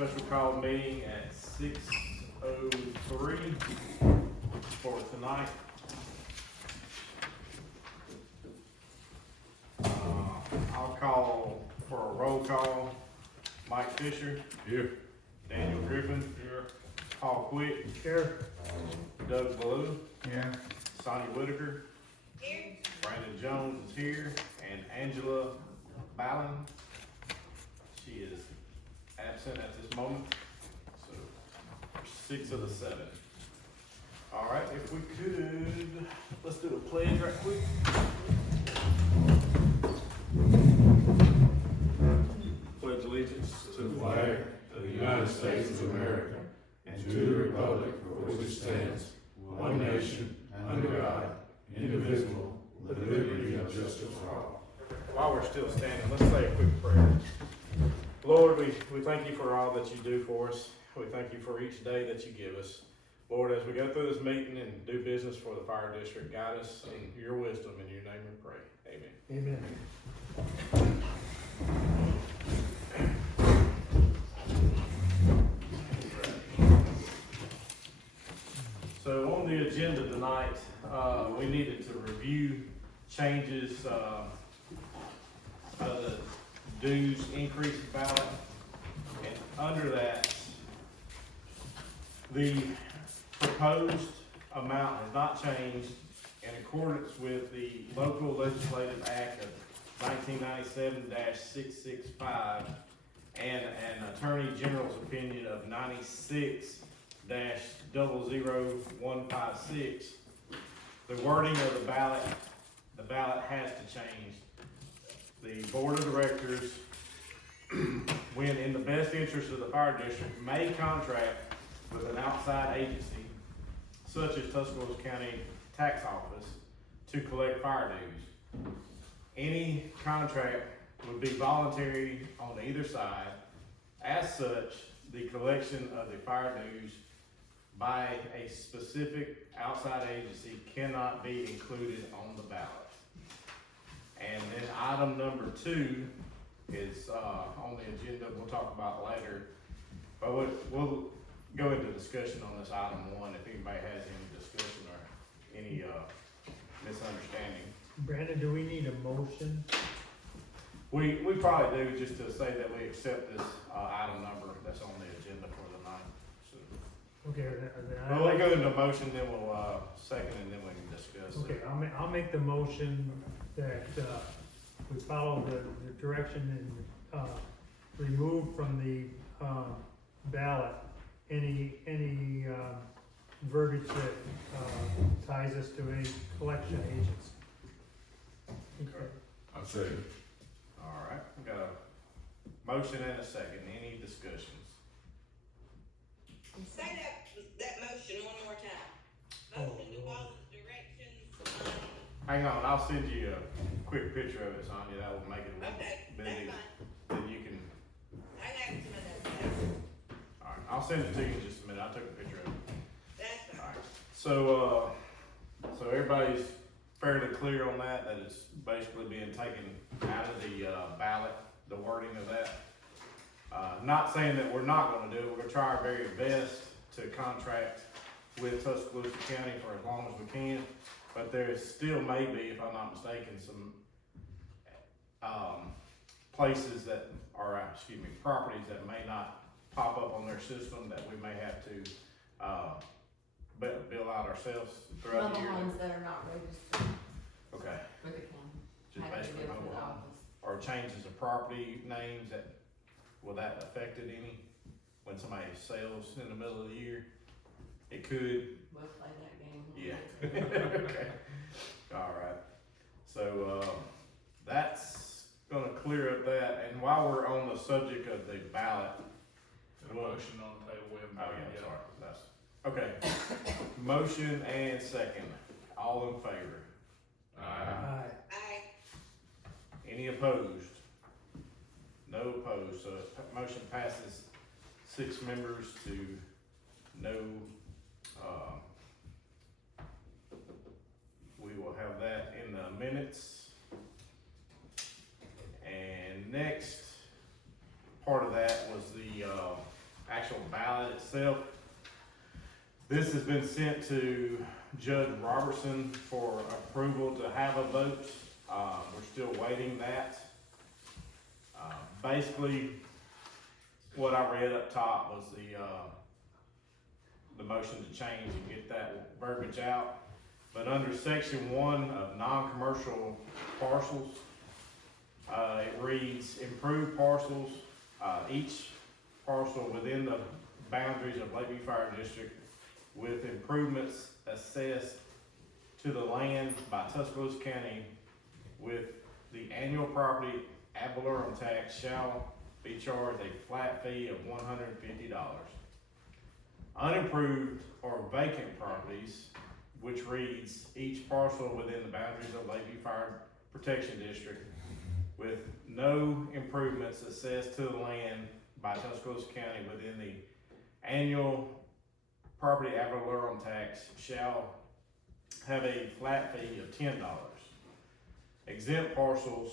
special call meeting at 6:03 for tonight. I'll call for a roll call. Mike Fisher. Here. Daniel Griffin. Here. Paul Quick. Here. Doug Baloo. Here. Sonia Whitaker. Here. Brandon Jones is here. And Angela Ballin. She is absent at this moment. So 6 of the 7. All right, if we could, let's do the pledge right quick. Pledge allegiance To the flag of the United States of America and to the republic for which it stands, one nation, under God, indivisible, with liberty and justice for all. While we're still standing, let's say a quick prayer. Lord, we thank you for all that you do for us. We thank you for each day that you give us. Lord, as we go through this meeting and do business for the fire district, guide us in your wisdom. In your name we pray. Amen. Amen. So on the agenda tonight, we needed to review changes, the dues increase ballot. And under that, the proposed amount has not changed in accordance with the local legislative act of 1997-665 and an attorney general's opinion of 96-00156. The wording of the ballot has to change. The board of directors, when in the best interest of the fire district, may contract with an outside agency, such as Tuscaloosa County Tax Office, to collect fire dues. Any contract would be voluntary on either side. As such, the collection of the fire dues by a specific outside agency cannot be included on the ballot. And then item number 2 is on the agenda, we'll talk about later. But we'll go into discussion on this item 1 if anybody has any discussion or any misunderstanding. Brandon, do we need a motion? We probably do, just to say that we accept this item number that's on the agenda for the night. So, Okay, well, we'll go into motion, then we'll second, and then we can discuss okay, it. I'll make the motion that, we follow the direction and, remove from the, ballot any verbiage that, ties us to any collection agents. Okay. I'll say it. All right, we got a motion and a second. Any discussions? Say that motion one more time. Motion to follow the directions. Hang on, I'll send you a quick picture of it, Sonia. That will make it a Okay, little that's big. fine. Then you can, I got some of that. all right, I'll send it to you in just a minute. I took a picture of it. That's All fine. right, so everybody's fairly clear on that it's basically being taken out of the ballot, the wording of that. Not saying that we're not gonna do it. We're gonna try our very best to contract with Tuscaloosa County for as long as we can. But there is still may be, if I'm not mistaken, some places that are, properties that may not pop up on their system that we may have to bill out ourselves throughout the Mobile year. homes that are not registered Okay, with the county. just Have to basically go to mobile the home. office. Or changes of property names will that affect it any? When somebody sells in the middle of the year? It could. We'll play that game. Yeah. Okay. All right. So, that's gonna clear up that, and while we're on the subject of the ballot. A motion on the table, we haven't. Oh, yeah, sorry, okay. Motion and second, all in favor? Aye. Aye. Any opposed? No opposed, so motion passes 6 members to no, we will have that in the minutes. And next part of that was the actual ballot itself. This has been sent to Judge Robertson for approval to have a vote. We're still waiting that. Basically, what I read up top was the motion to change and get that verbiage out. But under section 1 of non-commercial parcels, it reads, improved parcels, each parcel within the boundaries of Lakeview Fire District with improvements assessed to the land by Tuscaloosa County with the annual property ad valorem tax shall be charged a flat fee of $150. Unimproved or vacant properties, which reads each parcel within the boundaries of Lakeview Fire Protection District with no improvements assessed to the land by Tuscaloosa County within the annual property ad valorem tax shall have a flat fee of $10. Exempt parcels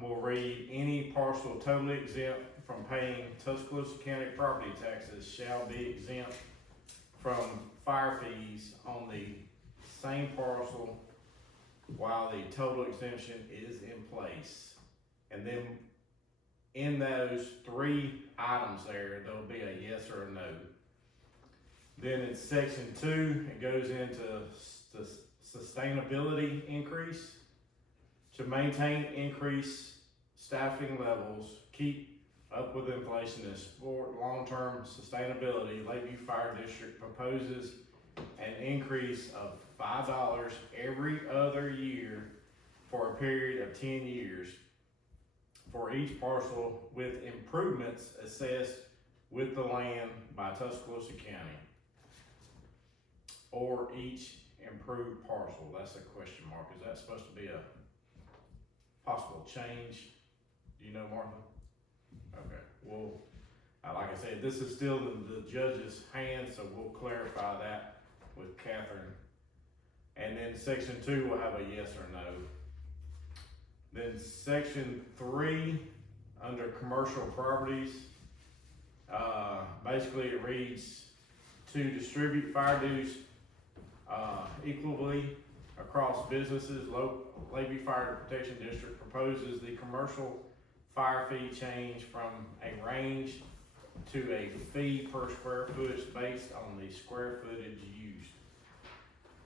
will read any parcel totally exempt from paying Tuscaloosa County property taxes shall be exempt from fire fees on the same parcel while the total exemption is in place. And then in those 3 items there'll be a yes or a no. Then in section 2, it goes into the sustainability increase. To maintain increased staffing levels, keep up with inflation and support long-term sustainability, Lakeview Fire District proposes an increase of $5 every other year for a period of 10 years for each parcel with improvements assessed with the land by Tuscaloosa County. Or each improved parcel, that's a question mark. Is that supposed to be a possible change? Do you know, Martha? Okay, well, like I said, this is still in the judge's hands, so we'll clarify that with Catherine. And then section 2 will have a yes or no. Then section 3, under commercial properties, basically it reads to distribute fire dues equally across businesses. Lakeview Fire Protection District proposes the commercial fire fee change from a range to a fee per square foot based on the square footage used.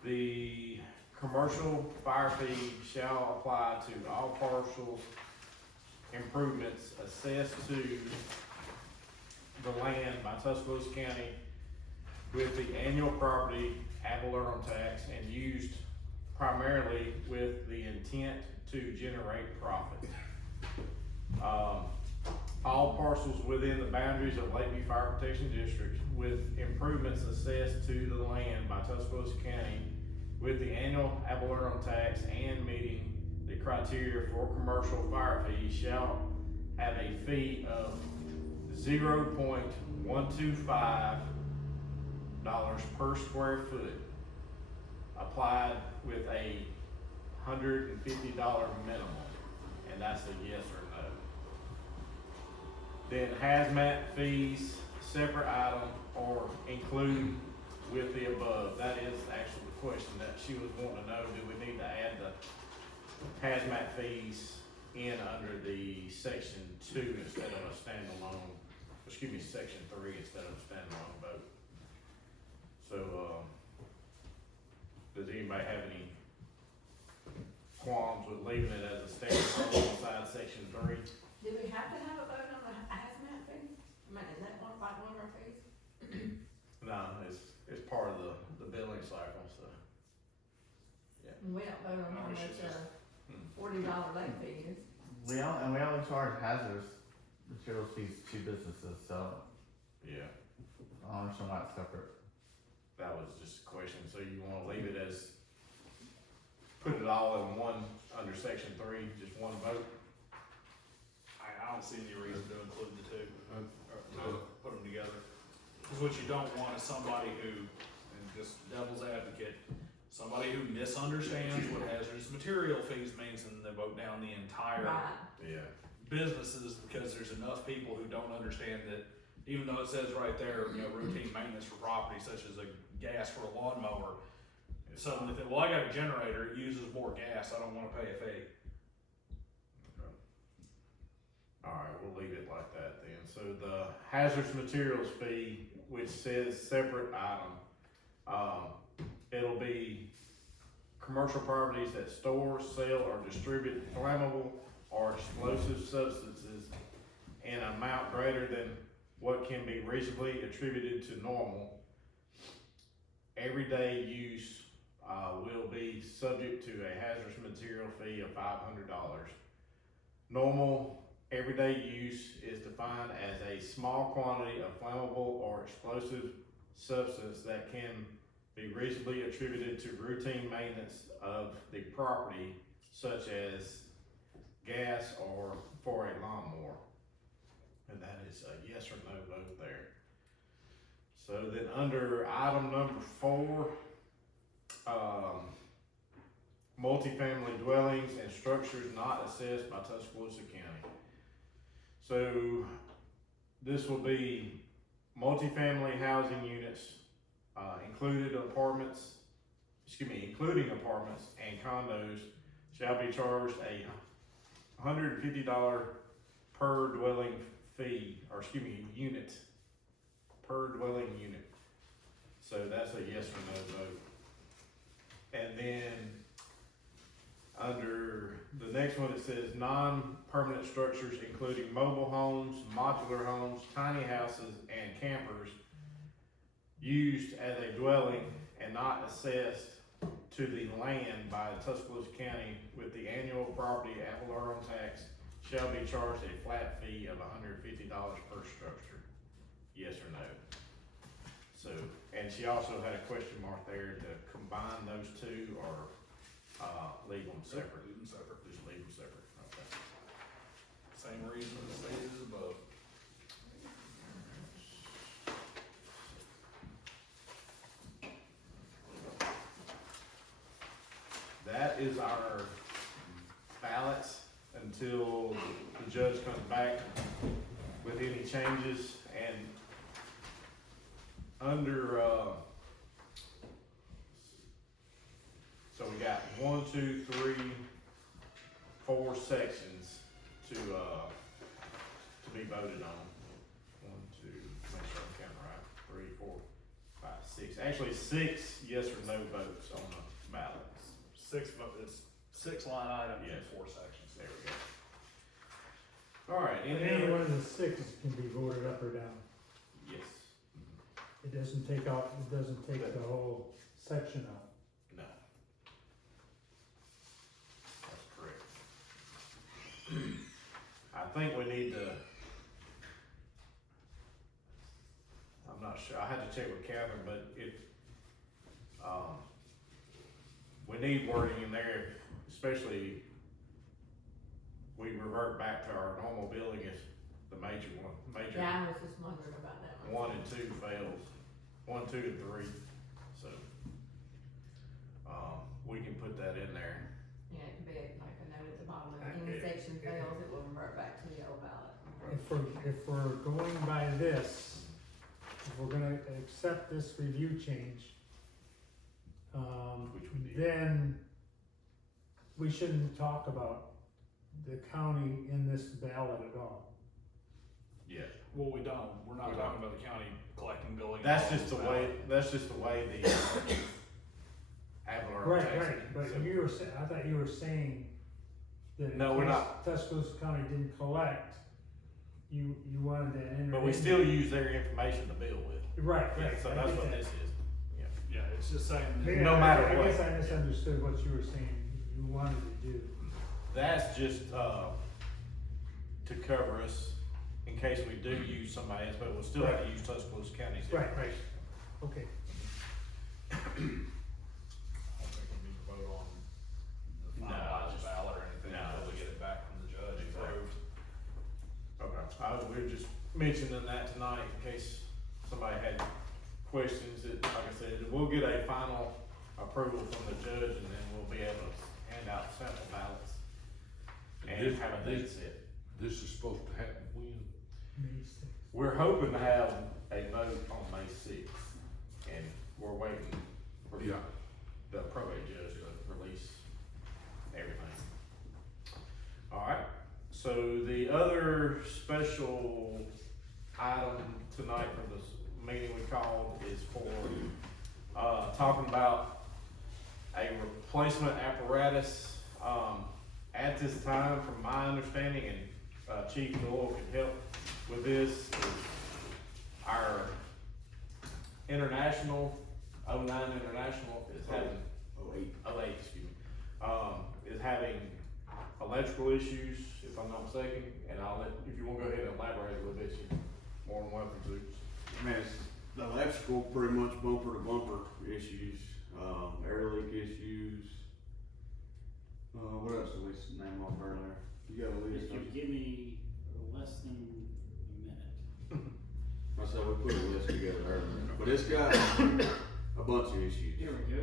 The commercial fire fee shall apply to all parcel improvements assessed to the land by Tuscaloosa County with the annual property ad valorem tax and used primarily with the intent to generate profit. All parcels within the boundaries of Lakeview Fire Protection District with improvements assessed to the land by Tuscaloosa County with the annual ad valorem tax and meeting the criteria for commercial fire fees shall have a fee of $0.125 per square foot applied with a $150 minimum, and that's a yes or no. Then hazmat fees, separate item, or include with the above. That is actually the question that she was wanting to know. Do we need to add the hazmat fees in under the section 2 instead of a standalone, section 3 instead of a standalone vote? So, does anybody have any qualms with leaving it as a standalone inside section 3? Do we have to have a vote on the hazmat fee? I mean, is that one of our fees? No, it's part of the billing cycle, so. We don't vote on how No, we much should just- $40 late fee is. We only charge hazardous materials fees to businesses, so Yeah, I don't understand why it's separate. that was just a question. So you wanna leave it as, put it all in one, under section 3, just one vote? I don't see any reason to include the two, or put them together. Cause what you don't want is somebody who, and just devil's advocate, somebody who misunderstands what hazardous material fees means and they vote down the entire Right. Yeah. businesses because there's enough people who don't understand that even though it says right there, you know, routine maintenance for property such as a gas for a lawnmower, something that, well, I got a generator, it uses more gas, I don't wanna pay a fee. Alright, we'll leave it like that then. So the hazardous materials fee, which says separate item, it'll be commercial properties that store, sell, or distribute flammable or explosive substances in an amount greater than what can be reasonably attributed to normal. Everyday use, will be subject to a hazardous material fee of $500. Normal everyday use is defined as a small quantity of flammable or explosive substance that can be reasonably attributed to routine maintenance of the property, such as gas or for a lawnmower. And that is a yes or no vote there. So then under item number 4, multifamily dwellings and structures not assessed by Tuscaloosa County. So this will be multifamily housing units, including apartments and condos shall be charged a $150 per dwelling fee, unit, per dwelling unit. So that's a yes or no vote. And then under the next one, it says non-permanent structures including mobile homes, modular homes, tiny houses, and campers used as a dwelling and not assessed to the land by Tuscaloosa County with the annual property ad valorem tax shall be charged a flat fee of $150 per structure. Yes or no? So, and she also had a question mark there to combine those two or leave them separate. Leave them separate. Just leave them separate. Okay. Same reason stated as above. That is our ballots until the judge comes back with any changes. And under, so we got 1, 2, 3, 4 sections to be voted on. 1, 2, make sure I'm counting right. 3, 4, 5, 6. Actually, 6 yes or no votes on the ballot. It's 6 line items Yes. in 4 sections. There we go. All right. Any one of the 6 can be voted up or down. Yes. It doesn't take the whole section out. No. That's correct. I think we need to, I'm not sure, I had to check with Catherine, but if, we need wording in there, especially we revert back to our normal billing if the major Yeah, I was just wondering about that one. 1 and 2 fails, 1, 2, and 3, so, we can put that in there. Yeah, it could be like a note at the bottom, if any section fails, it will revert back to the old ballot. If we're going by this, if we're gonna accept this review change, Which we need. then we shouldn't talk about the county in this ballot at all. Yeah. Well, we don't. We're not We talking about the county collecting billing. That's just the way the ad valorem Right, tax. right, but I thought you were saying that in No, we're case not. Tuscaloosa County didn't collect, you wanted to enter. But we into- still use their information to bill with. Right, Yeah, right. so I that's get what that. this is. Yeah. Yeah, it's just saying. Yeah, No matter I what. guess I misunderstood what you were saying, you wanted to do. That's just, to cover us in case we do use somebody else, but we'll still have to use Tuscaloosa County's. Right, right, okay. I don't think we need to vote on the No, finalized just- ballot or anything no, until we get it back from the judge approved. Okay, we were just mentioning that tonight in case somebody had questions. Like I said, we'll get a final approval from the judge and then we'll be able to hand out sample ballots and This- have a date set. This is supposed to happen when? May 6th. we're hoping to have a vote on May sixth, and we're waiting for Yeah. the probate judge to release everything. Alright, so the other special item tonight from this meeting we called is for, talking about a replacement apparatus. At this time, from my understanding, and Chief Doyle can help with this, is our international, 09 International is having, 08, excuse me, is having electrical issues, if I'm not mistaken, and I'll let, if you wanna go ahead and elaborate a little bit, you're more than welcome to. I mean, it's the electrical pretty much bumper to bumper issues, air leak issues. What else did we name off earlier? You got a list? If you give me less than a minute. I said we put a list together earlier, but it's got a bunch of issues. Here we go.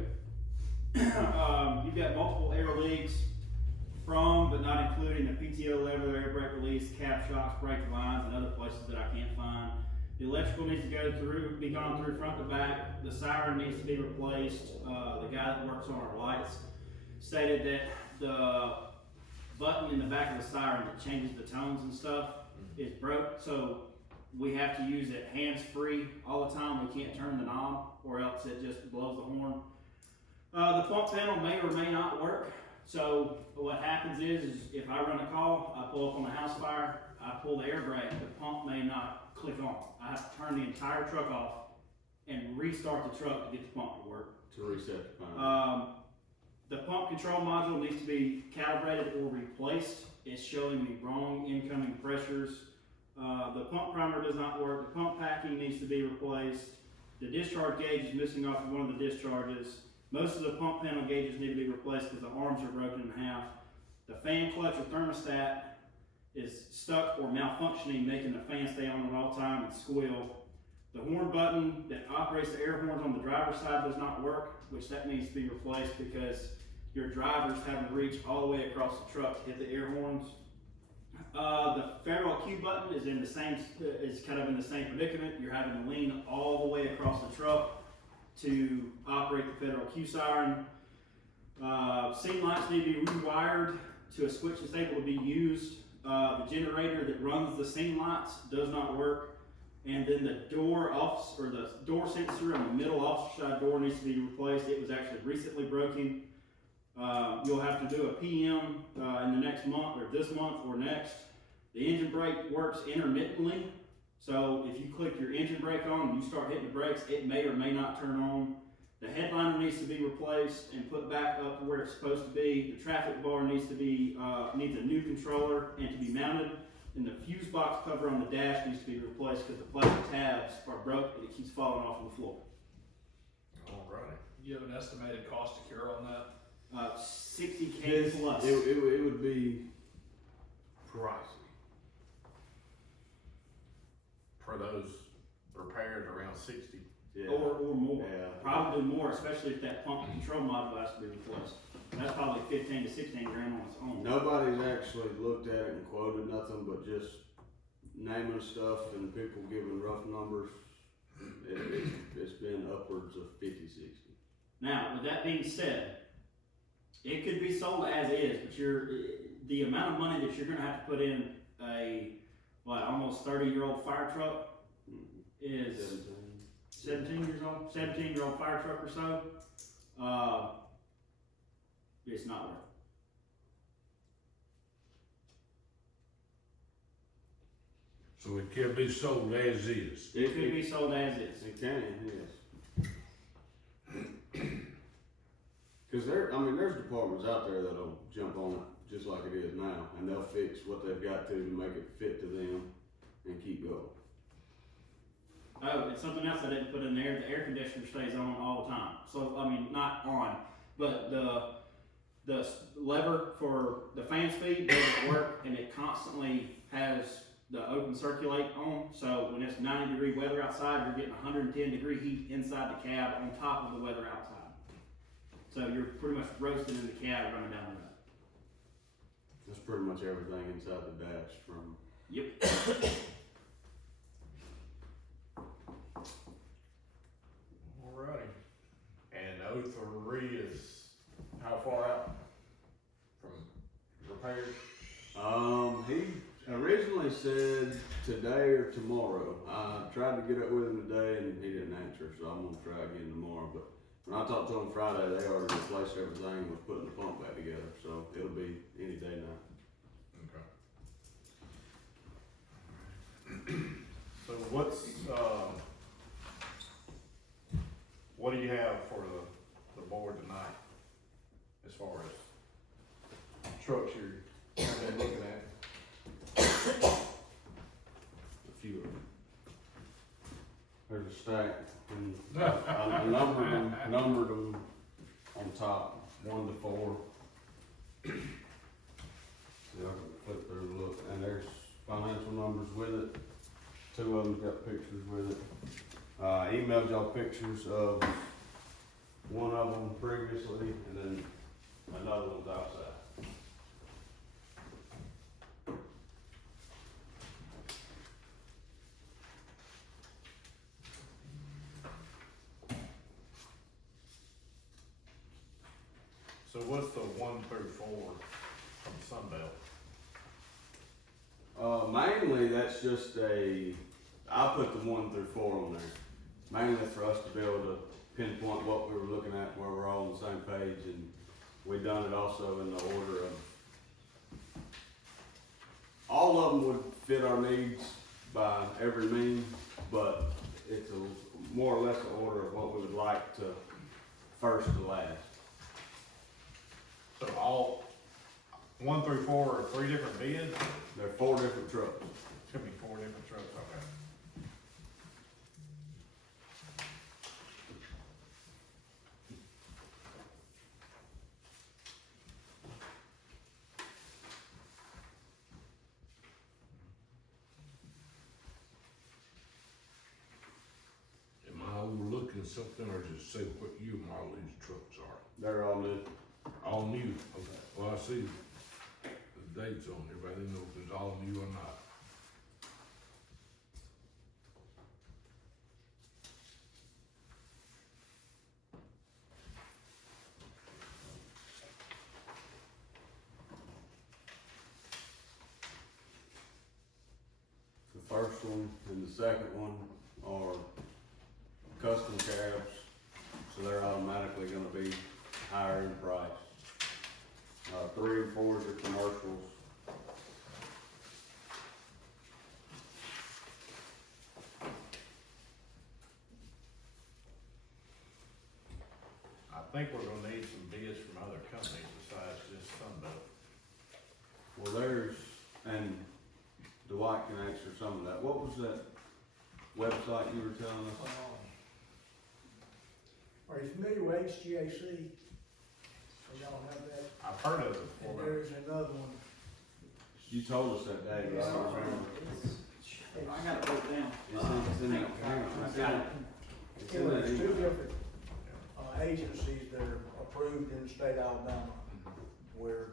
You've got multiple air leaks from, but not including the PTO lever, air brake release, cap shocks, brake lines, and other places that I can't find. The electrical needs to be gone through front to back. The siren needs to be replaced. The guy that works on our lights stated that the button in the back of the siren that changes the tones and stuff is broke, so we have to use it hands-free all the time. We can't turn the knob, or else it just blows the horn. The pump panel may or may not work. So what happens is if I run a call, I pull up on a house fire, I pull the air brake, the pump may not click on. I have to turn the entire truck off and restart the truck to get the pump to work. To reset the panel. The pump control module needs to be calibrated or replaced. It's showing me wrong incoming pressures. The pump primer does not work. The pump packing needs to be replaced. The discharge gauge is missing off of one of the discharges. Most of the pump panel gauges need to be replaced because the arms are broken in half. The fan clutch or thermostat is stuck or malfunctioning, making the fan stay on at all time and squeal. The horn button that operates the air horns on the driver's side does not work, which that needs to be replaced because your driver's having to reach all the way across the truck to hit the air horns. The federal cue button is in the same, is kind of in the same predicament. You're having to lean all the way across the truck to operate the federal cue siren. Scene lights need to be rewired to a switch that's able to be used. The generator that runs the scene lights does not work. And then the door sensor in the middle officer side door needs to be replaced. It was actually recently broken. You'll have to do a PM in the next month, or this month or next. The engine brake works intermittently. So if you click your engine brake on and you start hitting the brakes, it may or may not turn on. The headliner needs to be replaced and put back up to where it's supposed to be. The traffic bar needs to be needs a new controller and to be mounted. And the fuse box cover on the dash needs to be replaced because the plastic tabs are broke and it keeps falling off on the floor. Alright. You have an estimated cost to cure on that? $60K plus. It would be pricey. For those repairs around 60. Yeah. Or more. Yeah. Probably more, especially if that pump control module has to be replaced. That's probably 15 to 16 grand on its own. Nobody's actually looked at it and quoted nothing but just naming stuff and people giving rough numbers. It's been upwards of 50, 60. Now, with that being said, it could be sold as is, but the amount of money that you're gonna have to put in a, almost 30-year-old fire truck is 17-year-old fire truck or so, it's not worth it. So it can be sold as is. It could be sold as is. It can, yes. Cause there's departments out there that'll jump on it just like it is now, and they'll fix what they've got to make it fit to them and keep going. Oh, and something else I didn't put in there, the air conditioner stays on all the time. So, not on, but the lever for the fan speed doesn't work, and it constantly has the open circulate on. So when it's 90-degree weather outside, you're getting 110-degree heat inside the cab on top of the weather outside. So you're pretty much roasting in the cab running down the road. That's pretty much everything inside the dash from. Yep. originally said today or tomorrow. I tried to get up with him today and he didn't answer, so I'm gonna try again tomorrow. But when I talked to him Friday, they already replaced everything with putting the pump back together, so it'll be any day now. Okay. So what's, what do you have for the board tonight, as far as trucks you're looking at? A few of them. There's a stack, and I numbered them on top, 1 to 4. See, I can flip through and look, and there's financial numbers with it. 2 of them got pictures with it. I emailed y'all pictures of one of them previously, and then another one's outside. So what's the 1 through 4 from Sunbelt? Mainly that's just I put the 1 through 4 on there. Mainly for us to be able to pinpoint what we were looking at, where we're all on the same page, and we done it also in the order of, all of them would fit our needs by every means, but it's more or less an order of what we would like to first to last. So all 1 through 4 are 3 different bids? There are 4 different trucks. It's gonna be 4 different trucks, okay. Am I overlooking something or just say what year model these trucks are? They're all new. All new? Okay. Well, I see the dates on there, but I didn't know if it's all new or not. The first one and the second one are custom cabs, so they're automatically gonna be higher in price. 3 and 4s are commercials. I think we're gonna need some bids from other companies besides just Sunbelt. Well, and Dwight can answer some of that. What was that website you were telling us? Are you familiar with HGAC? So y'all have that, I've heard of it and before, but there's another one. You told us that day, but I don't remember. I got it wrote down. It's in that, it's in that There's 2 email. different, agencies that are approved in the state of Alabama, where,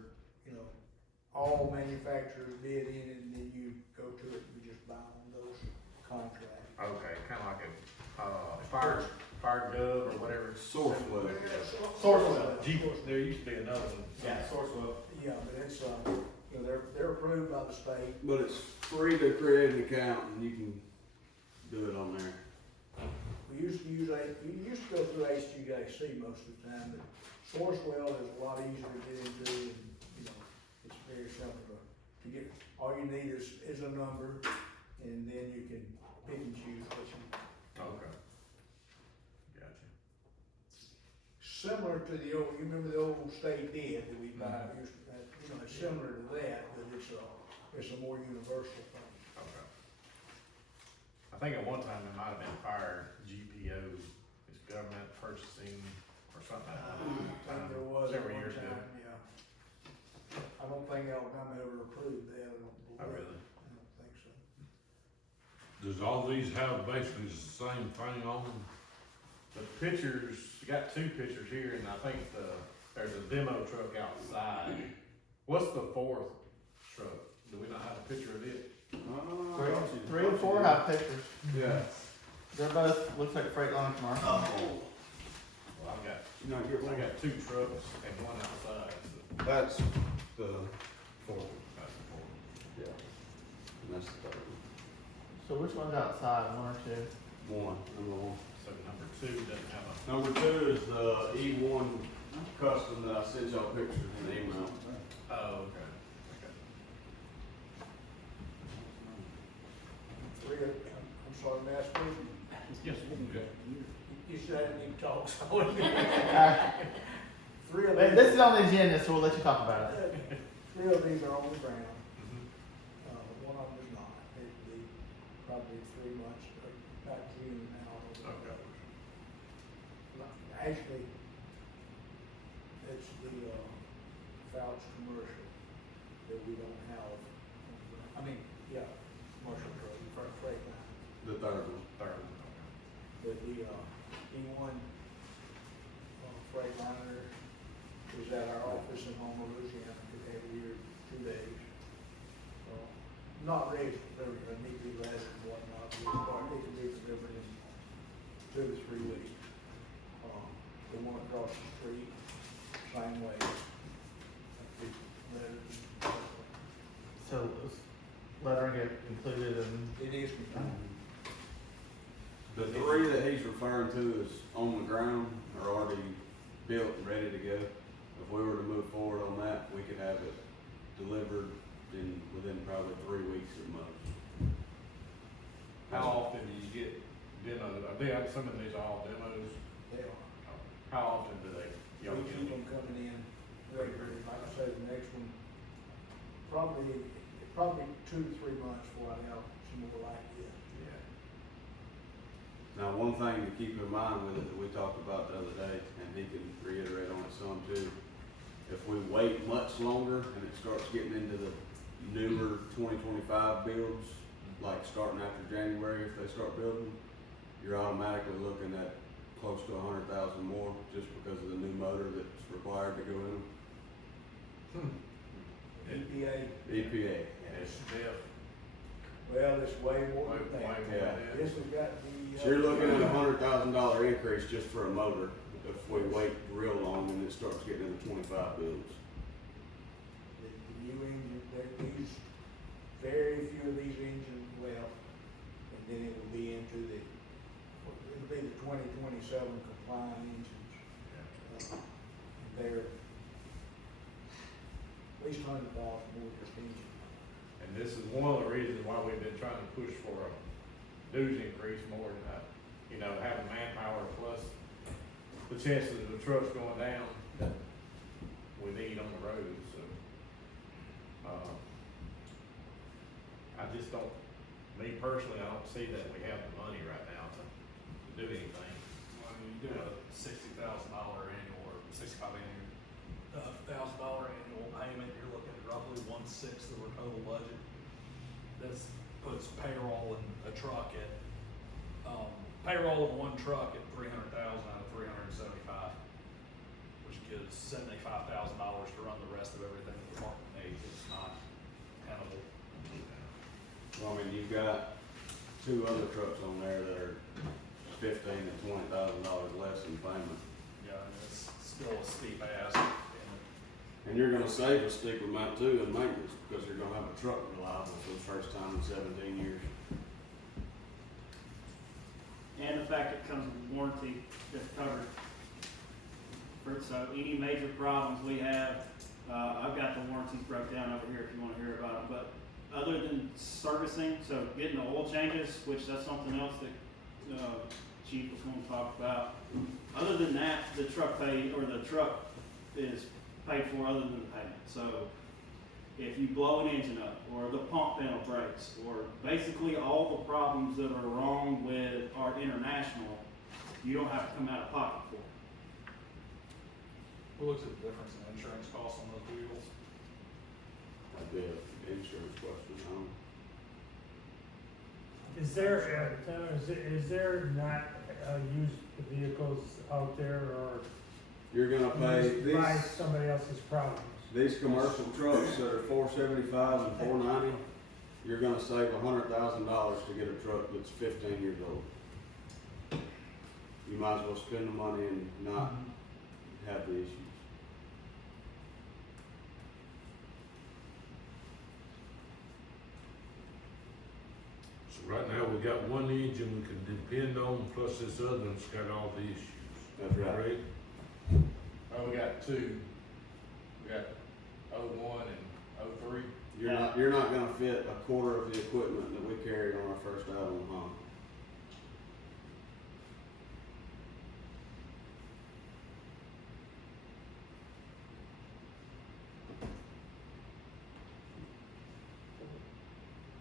all manufacturers bid in it, and then you go to it, and you just buy on those contracts. okay, kinda like a, fire gov or whatever. Sourcewell. Sourcewell, there used to be another one. Yeah. Sourcewell. Yeah, but it's, they're approved by the state. But it's free to create an account and you can do it on there. We used to go through HGAC most of the time, but Sourcewell is a lot easier to get into, and, it's very simple to get. All you need is a number, and then you can pick and choose what you want. Okay. Gotcha. Similar to you remember the old state bid that we buy, used to, it's similar to that, but it's a more universal thing. Okay. I think at one time it might have been fire GPO, it's government purchasing or something like that. I think there was at Several one years ago. time, yeah. I don't think Alabama ever approved that, I don't believe. Oh, really? I don't think so. Does all these have basically the same thing on them? The pictures, you got 2 pictures here, and I think there's a demo truck outside. What's the 4th truck? Do we not have a picture of it? 3 and 4 have pictures. Yeah. They're both, looks like Freightliner commercial. Well, I You know, got 2 trucks and one outside, so that's the 4. that's the 4th. Yeah. and that's the third one. So which one's outside, one or two? Number one. So number two doesn't have a, Number two is the E1 custom that I sent y'all pictures in the email. oh, okay, okay. I'm sorry, Master, Yes, you said I didn't need to talk, so. Three of Wait, these, this is on the agenda, so we'll let you talk about it. three of these are on the ground. Mhm. One of them is not. It'd be probably 3 months, or about June now. Okay. Actually, it's the, Fouch commercial that we don't have. I mean, yeah, commercial truck, freight line. The third one. Third one, okay. But the, E1, Freightliner is at our office in Homer, Louisiana, every year, 2 days. Not ready for delivery, it need to be less and whatnot, it can be delivered in 2 to 3 weeks. The one across the street, same way. So is lettering it included in, It is, The three that he's referring to is on the ground, are already built and ready to go. If we were to move forward on that, we could have it delivered within probably 3 weeks at most. How often do you get demos? Some of these are all demos. they are. How often do they? Y'all We get keep them? them coming in regularly, like I said, the next one, probably 2 to 3 months before I have some more like this. Yeah. Now, one thing to keep in mind with it that we talked about the other day, and he can reiterate on it some too, if we wait much longer and it starts getting into the newer 2025 builds, like starting after January, if they start building, you're automatically looking at close to 100,000 more just because of the new motor that's required to go in. EPA, EPA. It's still, well, it's way more way, than way that. more Yeah. than that. This has got the. So you're looking at $100,000 increase just for a motor if we wait real long and it starts getting into 25 builds. The new engine, these, very few of these engines left, and then it will be into it'll be the 2027 compliant engines. They're at least $100,000 more just engine. And this is one of the reasons why we've been trying to push for a dues increase more than that. You know, having manpower plus the chances of the trucks going down that we need on the road, so. I just don't, me personally, I don't see that we have the money right now to do anything. Well, you do a $60,000 annual or 65 annual, $1,000 annual payment, you're looking at roughly 1/6 of our total budget. This puts payroll in a truck at, payroll of one truck at 300,000 out of 375, which gives $75,000 to run the rest of everything the department needs. It's not tenable. Well, I mean, you've got 2 other trucks on there that are $15,000 and $20,000 less in payment. Yeah, and it's still a steep ask. And you're gonna save a steep amount too in maintenance because you're gonna have a truck reliable for the first time in 17 years. And the fact it comes with warranty that's covered. So any major problems we have, I've got the warranties broke down over here if you wanna hear about them, but other than servicing, so getting the oil changes, which that's something else that, Chief was gonna talk about. Other than that, the truck is paid for other than the payment. So if you blow an engine up, or the pump panel breaks, or basically all the problems that are wrong with our international, you don't have to come out of pocket for. What looks at the difference in insurance costs on those vehicles? That'd be an insurance question, is there, is there not, used vehicles out there or You're gonna pay used by these, somebody else's problems? these commercial trucks that are 475 and 490, you're gonna save $100,000 to get a truck that's 15 years old. You might as well spend the money and not have the issues. Right now, we got one engine we can depend on, plus this other one's got all the issues. That's right. Correct? Oh, we got two. We got 01 and 03. You're not gonna fit a quarter of the equipment that we carried on our first Avalon, huh?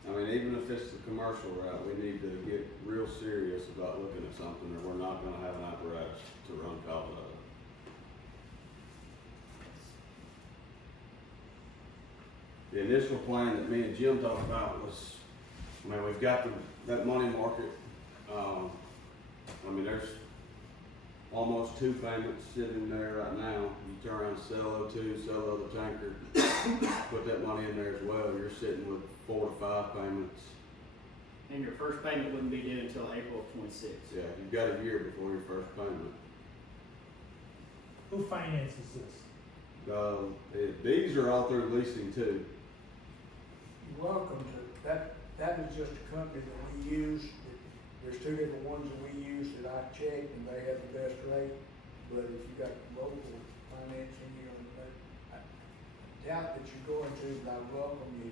I mean, even if it's the commercial route, we need to get real serious about looking at something, or we're not gonna have an apparatus to run calls out of. The initial plan that me and Jim talked about was, I mean, we've got that money market, I mean, there's almost 2 payments sitting there right now. You turn around, sell O2, sell the other tanker, put that money in there as well, you're sitting with 4 to 5 payments. And your first payment wouldn't be due until April of '26. Yeah, you've got a year before your first payment. Who finances this? These are all through leasing too. You're welcome to, that is just a company that we use. There's 2 different ones that we use that I checked and they have the best rate. But if you got local financing, you know, I doubt that you're going to, but I welcome you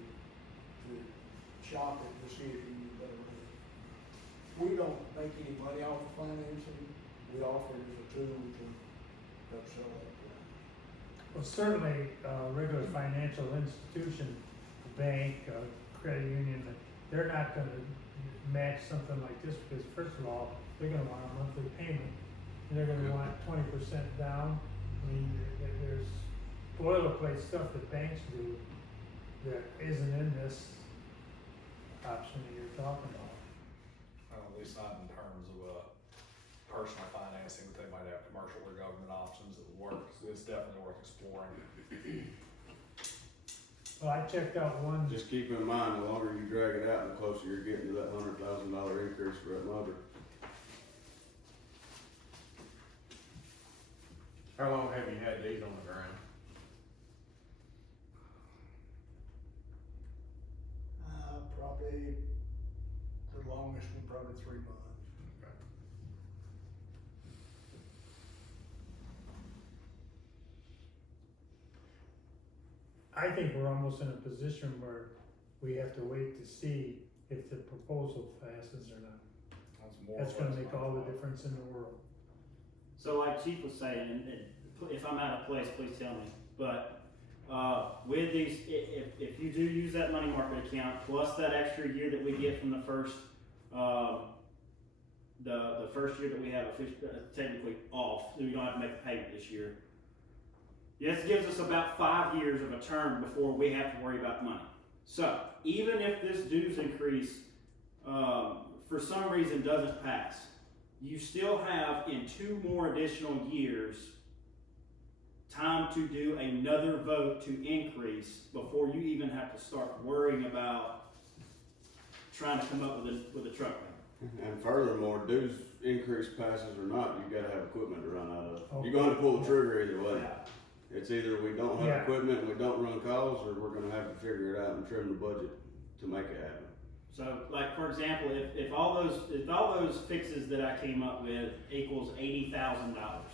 to shop it to see if you can get better rate. We don't make any money off of financing. We offer it as a tool to help sell that product. Well, certainly, regular financial institution, bank, credit union, they're not gonna match something like this, because first of all, they're gonna want a monthly payment, and they're gonna want 20% down. I mean, there's boilerplate stuff that banks do that isn't in this option that you're talking about. At least not in terms of, personal financing, but they might have commercial or government options that would work. So it's definitely worth exploring. Well, I checked out one, Just keep in mind, the longer you drag it out, the closer you're getting to that $100,000 increase for that motor. How long have you had these on the ground? Probably, the longest one, probably 3 months. I think we're almost in a position where we have to wait to see if the proposal passes or not. That's gonna make all the difference in the world. So like Chief was saying, and if I'm out of place, please tell me, but, with these, if you do use that money market account, plus that extra year that we get from the first, the first year that we have technically off, we don't have to make a payment this year. This gives us about 5 years of a term before we have to worry about money. So, even if this dues increase, for some reason doesn't pass, you still have in 2 more additional years time to do another vote to increase before you even have to start worrying about trying to come up with a truck payment. And furthermore, dues increase passes or not, you gotta have equipment to run out of. You're gonna pull the trigger either way. It's either we don't have Yeah. equipment and we don't run calls, or we're gonna have to figure it out and trim the budget to make it happen. So, like for example, if all those fixes that I came up with equals $80,000,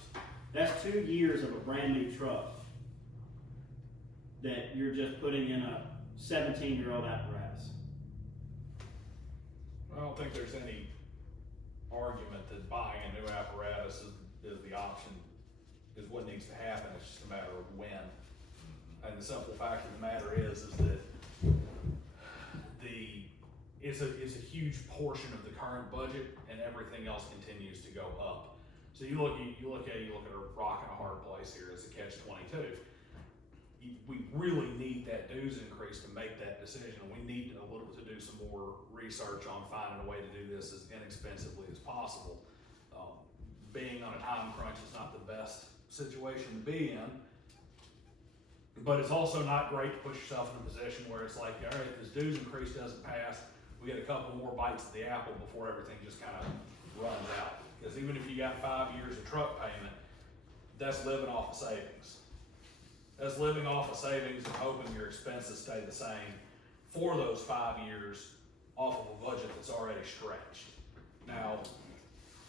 that's 2 years of a brand new truck that you're just putting in a 17-year-old apparatus. I don't think there's any argument that buying a new apparatus is the option, is what needs to happen. It's just a matter of when. And the simple fact of the matter is that it's a huge portion of the current budget, and everything else continues to go up. So you look at a rock and a hard place here as a catch-22. We really need that dues increase to make that decision. We need to do some more research on finding a way to do this as inexpensively as possible. Being on a time crunch is not the best situation to be in, but it's also not great to put yourself in a position where it's like, all right, if this dues increase doesn't pass, we get a couple more bites of the apple before everything just kind of runs out. Because even if you got 5 years of truck payment, that's living off of savings. That's living off of savings and hoping your expenses stay the same for those 5 years off of a budget that's already stretched. Now,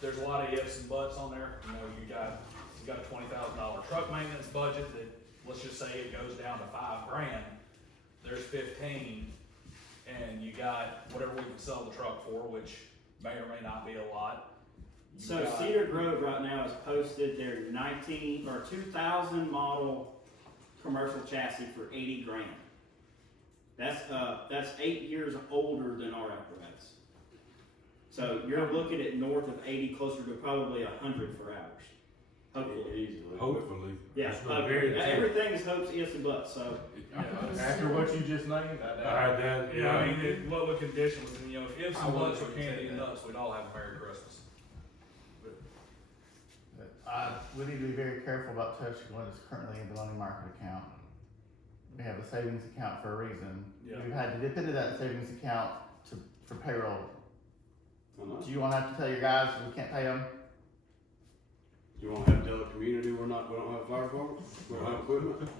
there's a lot of ifs and buts on there. You know, you got a $20,000 truck maintenance budget that, let's just say it goes down to $5,000. There's 15, and you got whatever we can sell the truck for, which may or may not be a lot. You So got- Cedar Grove right now has posted their 2000 model commercial chassis for $80,000. That's 8 years older than our apparatus. So you're looking at north of 80, closer to probably 100 for ours. Hopefully. Easily. Hopefully. Yeah, It's not very everything is hopes, ifs, and buts, so. After what you just named, I doubt. Yeah, I mean, what would conditions, and you know, if ifs and buts were candy and nuts, we'd all have a Merry Christmas. We need to be very careful about touching what is currently in the money market account. We have a savings account for a reason. Yeah. We've had to dip into that savings account for payroll. I know. Do you wanna have to tell your guys we can't pay them? You wanna have to tell the community we don't have a fire department? We don't have equipment?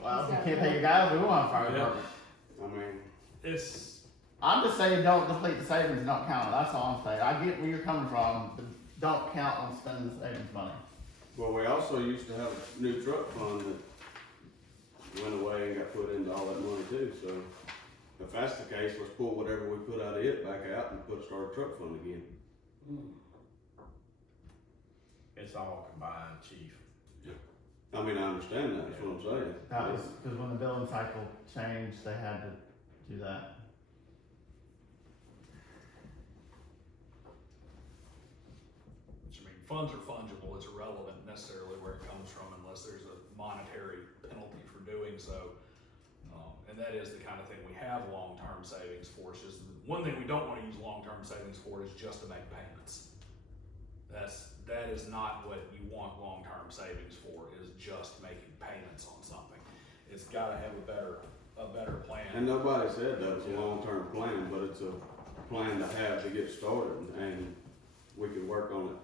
Well, if you can't pay your guys, we won't have a fire Yeah. department. I mean, It's, I'm just saying, don't deplete the savings and don't count it. That's all I'm saying. I get where you're coming from, but don't count on spending the savings money. well, we also used to have a new truck fund that went away and got put into all that money too, so if that's the case, let's pull whatever we put out of it back out and start a truck fund again. It's all combined, chief. I mean, I understand that, that's what I'm saying. That was because when the billing cycle changed, they had to do that. I mean, funds are fungible, it's irrelevant necessarily where it comes from unless there's a monetary penalty for doing so. And that is the kind of thing we have long-term savings for. It's just, one thing we don't wanna use long-term savings for is just to make payments. That is not what you want long-term savings for, is just making payments on something. It's gotta have a better plan. And nobody said that was a long-term plan, but it's a plan to have to get started, and we can work on it.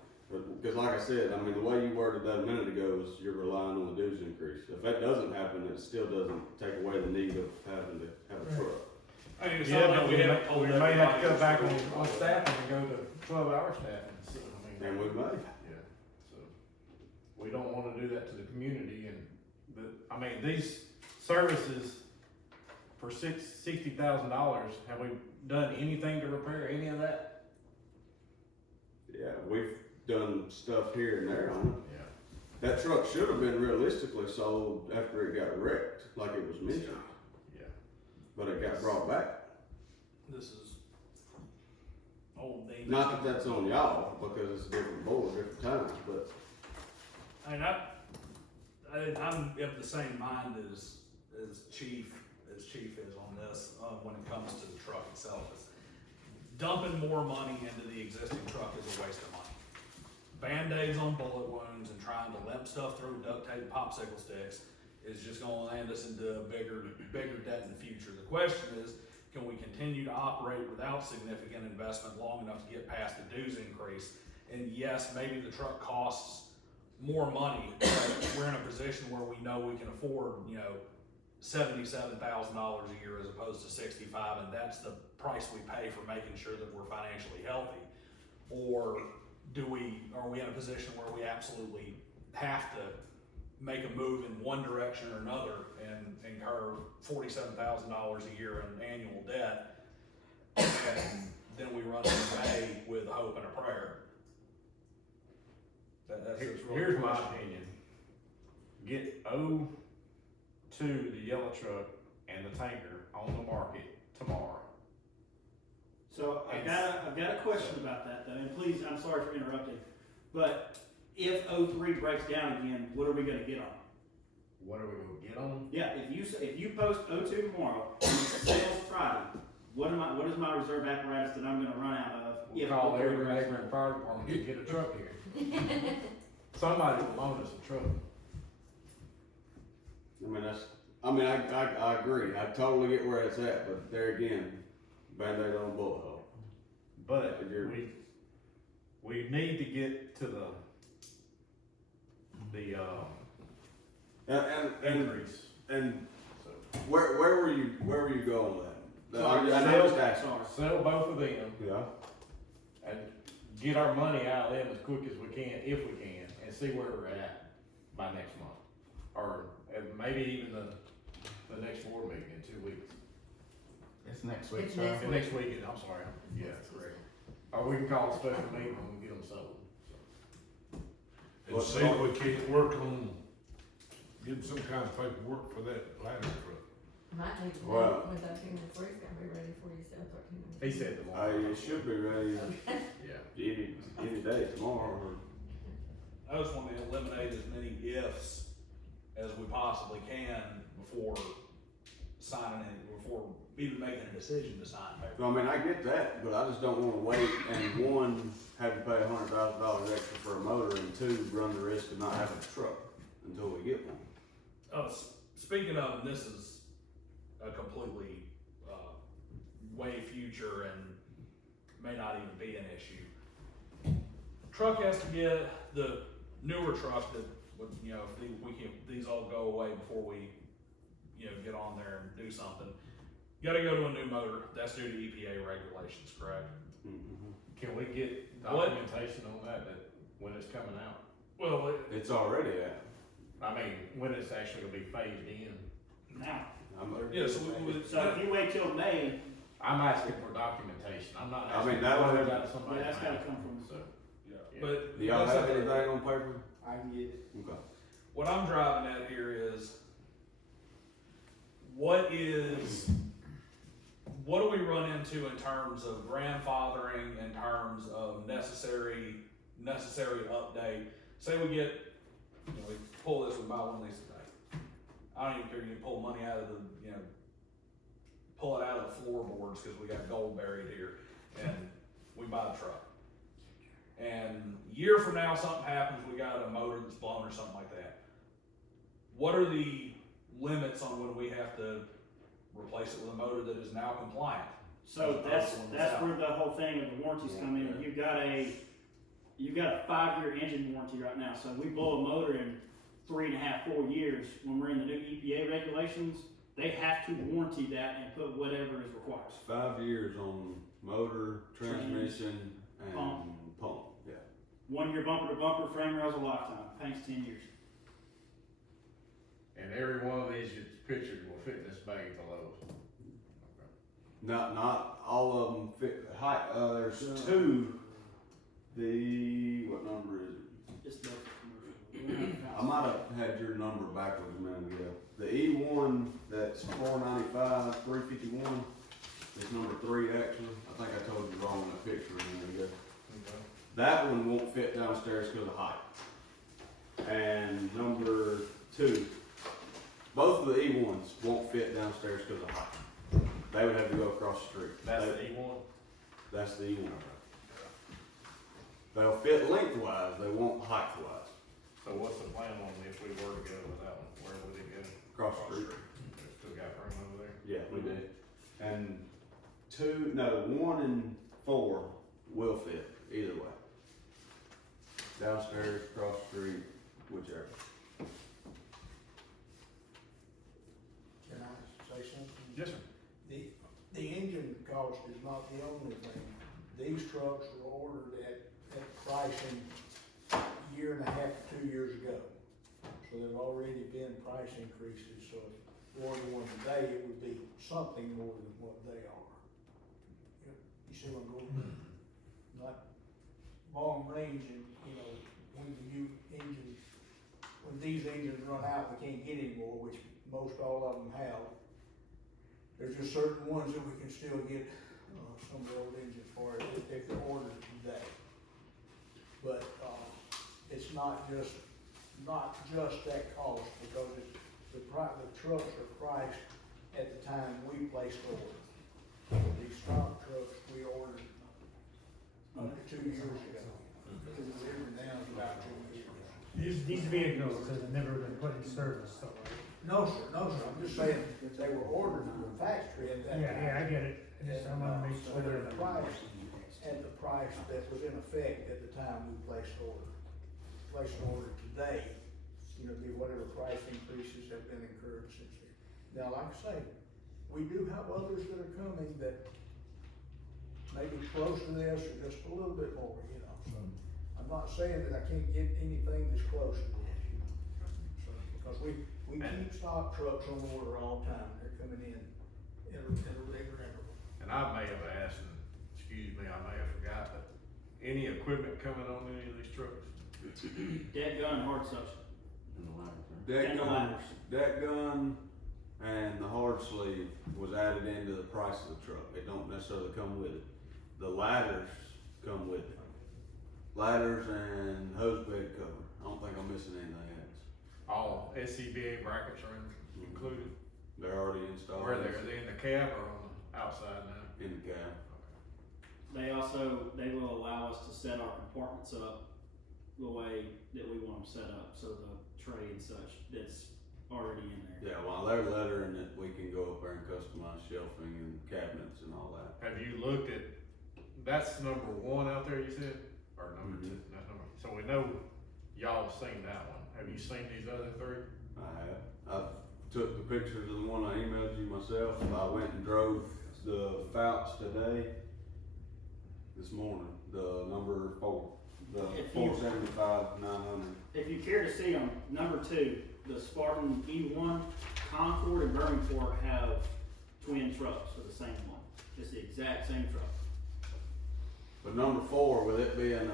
Because like I said, I mean, the way you worded that a minute ago is you're relying on the dues increase. If that doesn't happen, it still doesn't take away the need of having to have a truck. I mean, it's Yeah, not like but we we haven't told may have to everybody cut back it's on staffing and go to 12-hour staffing, so, I mean. And we may. Yeah, so, we don't wanna do that to the community and. But, I mean, these services for $60,000, have we done anything to repair any of that? Yeah, we've done stuff here and there on it. Yeah. That truck should have been realistically sold after it got wrecked, like it was mentioned, Yeah. but it got brought back. This is old Dean. Not that that's on y'all, because it's a different board, different times, but I mean, I'm of the same mind as chief is on this, when it comes to the truck itself. It's dumping more money into the existing truck is a waste of money. Band-aids on bullet wounds and trying to limp stuff through duct tape and popsicle sticks is just gonna land us into a bigger debt in the future. The question is, can we continue to operate without significant investment long enough to get past the dues increase? And yes, maybe the truck costs more money, but we're in a position where we know we can afford, you know, $77,000 a year as opposed to 65, and that's the price we pay for making sure that we're financially healthy. Or are we in a position where we absolutely have to make a move in one direction or another and incur $47,000 a year in annual debt, and then we run into May with a hope and a prayer? That's just really Here's the my question. opinion. Get O2, the yellow truck, and the tanker on the market tomorrow. So I've got a question about that though, and please, I'm sorry for interrupting, but if O3 breaks down again, what are we gonna get on? What are we gonna get on? Yeah, if you post O2 tomorrow, and it sales Friday, what is my reserve apparatus that I'm gonna run out of? We'll if call O3 every breaks neighboring down? fire department to get a truck here. Somebody will loan us a truck. I agree, I totally get where it's at, but there again, Band-Aid on a bullet hole. But Agreed. we need to get to the And increase. and So, where were you going with I know that. Sorry. Sell both of them Yeah, and get our money out of them as quick as we can, if we can, and see where we're at by next month. Or maybe even the next board meeting in 2 weeks. It's next week, It's so. next And next week, I'm sorry, yeah, correct. Or we can call a special meeting when we get them sold. And see if we can't work on getting some kind of paperwork for that ladder truck. Might need to Well- know when that thing is gonna be ready for you, sell 13. He said tomorrow. it should be ready Yeah. any day tomorrow, or I just want to eliminate as many ifs as we possibly can before signing it, before even making a decision to sign paper. I mean, I get that, but I just don't wanna wait and one, have to pay $100,000 extra for a motor, and two, run the risk of not having a truck until we get one. Speaking of, and this is a completely, way future and may not even be an issue. Truck has to get the newer truck that, would, you know, if these all go away before we, you know, get on there and do something. You gotta go to a new motor, that's due to EPA regulations, correct? Can we get What? documentation on that when it's coming out? Well, It's already at. I mean, when it's actually gonna be phased in? Now, yeah, so so if you wait till May, I'm asking for documentation, I'm not I asking. mean, that for would- word out of somebody's Yeah, that's gotta mouth. come from- So, yeah, Yeah. but. Do y'all that's have okay. anything on paper? I can get it. Okay. What I'm driving at here is, what do we run into in terms of grandfathering, in terms of necessary update? Say we get, you know, we pull this, we buy one of these today. I don't even care, you can pull money out of the, you know, pull it out of the floorboards, cause we got gold buried here, and we buy the truck. And a year from now, something happens, we got a motor that's blown or something like that. What are the limits on when we have to replace it with a motor that is now compliant? so that's where the whole thing of the warranties come in. You've got a 5-year engine warranty right now, so we blow a motor in 3.5, 4 years, when we're in the new EPA regulations, they have to warranty that and put whatever is required. 5 years on motor, transmission, and Pump. pump, yeah. 1 year bumper to bumper, frame rails a lifetime, paint's 10 years. And every one of these you pictured will fit in this bag at the Lowe's. Not all of them fit the height, there's two, what number is it? It's the commercial. I might have had your number backwards a minute ago. The E1, that's 495, 351, is number 3 actually. I think I told you wrong in that picture a minute ago. That one won't fit downstairs because of height. And number 2, both of the E1s won't fit downstairs because of height. They would have to go across the street. That's the E1? That's the E1. They'll fit lengthwise, they won't height-wise. So what's the plan on if we were to go with that one? Where would it go? Across the street. Still got room over there? Yeah, we did. And 1 and 4 will fit either way. Downstairs, across the street, whichever. Can I say something? Yes, sir. The engine cost is not the only thing. These trucks were ordered at pricing a year and a half to 2 years ago. So there've already been price increases, so if you order one today, it would be something more than what they are. You see what I'm going? Not long range and, you know, when these engines run out, we can't get any more, which most all of them have. There's just certain ones that we can still get, some of the old engines for if they're ordered today. But, it's not just that cost, because the trucks are priced at the time we placed the order. These stock trucks we ordered under 2 years ago. Delivered now is about 2 years. These vehicles have never been put in service, so. No, sir, I'm just saying that they were ordered from the factory at that time. Yeah, I get it. I wanna make So sure they're that. priced at the price that was in effect at the time we placed the order. Placed an order today, you know, be whatever price increases have been incurred since then. Now, like I say, we do have others that are coming that may be close to this or just a little bit more, you know, so. I'm not saying that I can't get anything that's close to this, you know, so, because we keep stock trucks on order all the time, they're coming in a regular interval. And I may have asked, and excuse me, I may have forgot, but any equipment coming on any of these trucks? Dead gun and hard suction. Deck And the gun, ladders. deck gun and the hard sleeve was added into the price of the truck. They don't necessarily come with it. The ladders come with it. Ladders and hose bed cover. I don't think I'm missing anything else. All SCBA brackets are included? They're already installed. Where are they in the cab or on the outside now? In the cab. They will allow us to set our compartments up the way that we want them set up, so the tray and such that's already in there. Yeah, while they're lettering it, we can go up there and customize shelving and cabinets and all that. Have you looked at, that's number one out there, you said? Or number two? That's number, so we know y'all have seen that one. Have you seen these other three? I have. I took the pictures of the one I emailed you myself. I went and drove the Fouts today, this morning, the number 4, the If you- 475 900. If you care to see them, number 2, the Spartan E1, Concord and Birmingham have twin trucks for the same one. It's the exact same truck. But number 4, with it being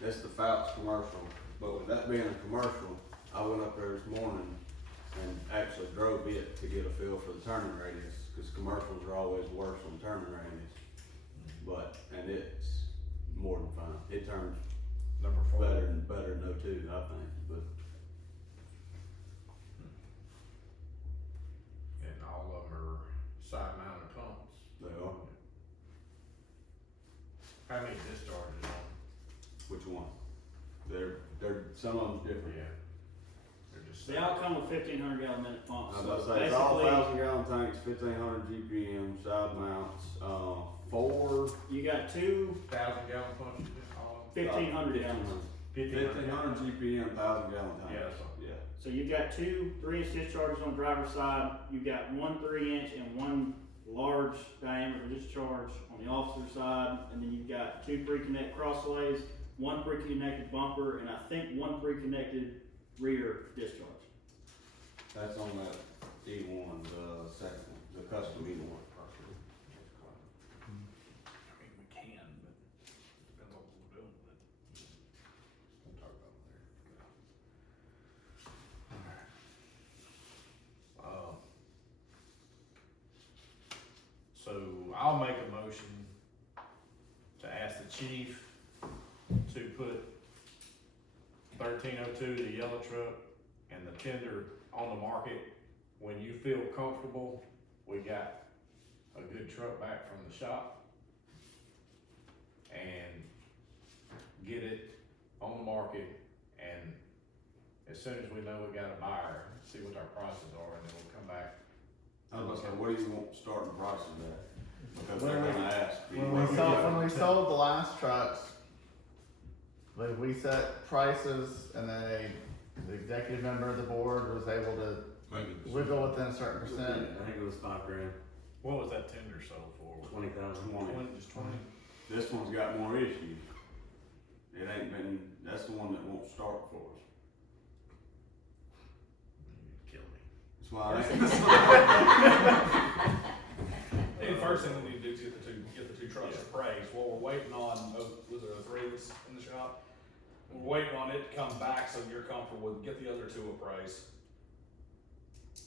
that's the Fouts commercial, but with that being a commercial, I went up there this morning and actually drove it to get a feel for the turning radius, because commercials are always worse on turning radius. And it's more than fine. It turns Number 4. better than O2, I think, but. And all of them are side mounted pumps. They are. How many discharges on? Which one? They're some of them's different. Yeah. They're just. They all come with 1,500 gallon minute pumps. I was So about to say, it's all basically, 1,000 gallon tanks, 1,500 GPM, side mounts, 4. you got 2 1,000 gallon pumps, you said, all of them? 1,500 gallons. 1,500 GPM, 1,000 gallon tank. Yeah, so, Yeah. So you've got 2 3-inch discharges on the driver's side, you've got 1 3-inch and 1 large diameter discharge on the officer's side, and then you've got 2 pre-connect crosswalays, 1 pre-connected bumper, and I think 1 pre-connected rear discharge. That's on that E1, the second one, the custom E1. I mean, we can, but depends on what we're doing with it. we'll talk about it there. Alright. So I'll make a motion to ask the chief to put 1302, the yellow truck, and the tender on the market. When you feel comfortable, we got a good truck back from the shop, and get it on the market, and as soon as we know we got a buyer, see what our prices are, and then we'll come back. I was gonna say, what do you want starting prices at? Because they're gonna ask. When we sold the last trucks, like we set prices and then the executive member of the board was able to wiggle within a certain percent. I think it was $5,000. What was that tender sold for? 20,000. 20, just 20? This one's got more issues. It ain't been, that's the one that won't start for us. Kill me. That's why I The first thing we need to do is get the two trucks appraised. While we're waiting on, was there 3 that's in the shop? We're waiting on it to come back so you're comfortable with, get the other 2 appraised.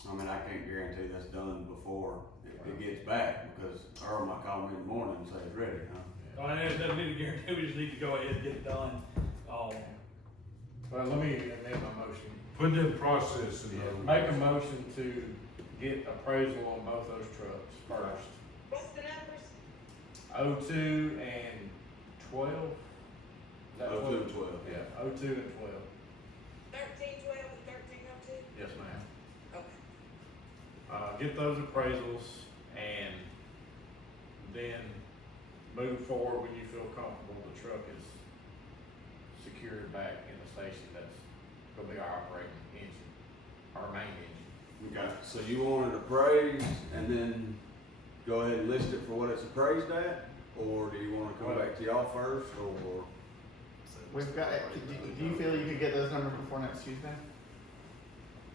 I mean, I can't guarantee that's done before it gets back, because Earl might call me in the morning and say it's ready, huh? I mean, it doesn't need to guarantee, we just need to go ahead and get it done. Well, let me amend my motion. Put it in process and, Make a motion to get appraisal on both those trucks first. What's the numbers? 02 and 12? Is that 02 and 12. Yeah, 02 and 12. 1312 and 1302? Yes, ma'am. Okay. Get those appraisals and then move forward when you feel comfortable the truck is secured back in the station. That's gonna be our operating engine, our main engine. Okay, so you want it appraised, and then go ahead and list it for what it's appraised at? Or do you wanna come back to y'all first, or? We've got, do you feel you could get those numbers before next Tuesday?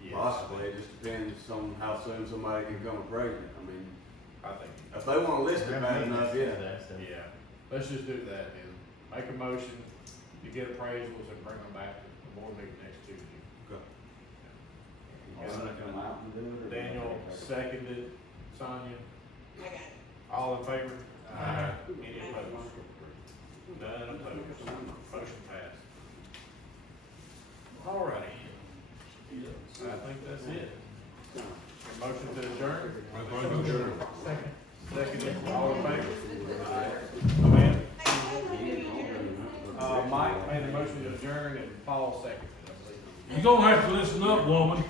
Yes. Possibly, it just depends on how soon somebody can come appraise it. I mean, I think, if they wanna list We it have bad meetings enough, yeah. Tuesday, so- yeah. Let's just do that then. Make a motion to get appraisals and bring them back to the board meeting next Tuesday. Or come out and do it, or- Daniel seconded, Sonia, I got it. all in favor? Aye. Any opposed? None opposed, motion passed. Alrighty. I think that's it. Motion to adjourn, Second. seconded, all in favor? Amanda? Mike made the motion to adjourn and Paul seconded, I believe. You gonna have to listen up, woman.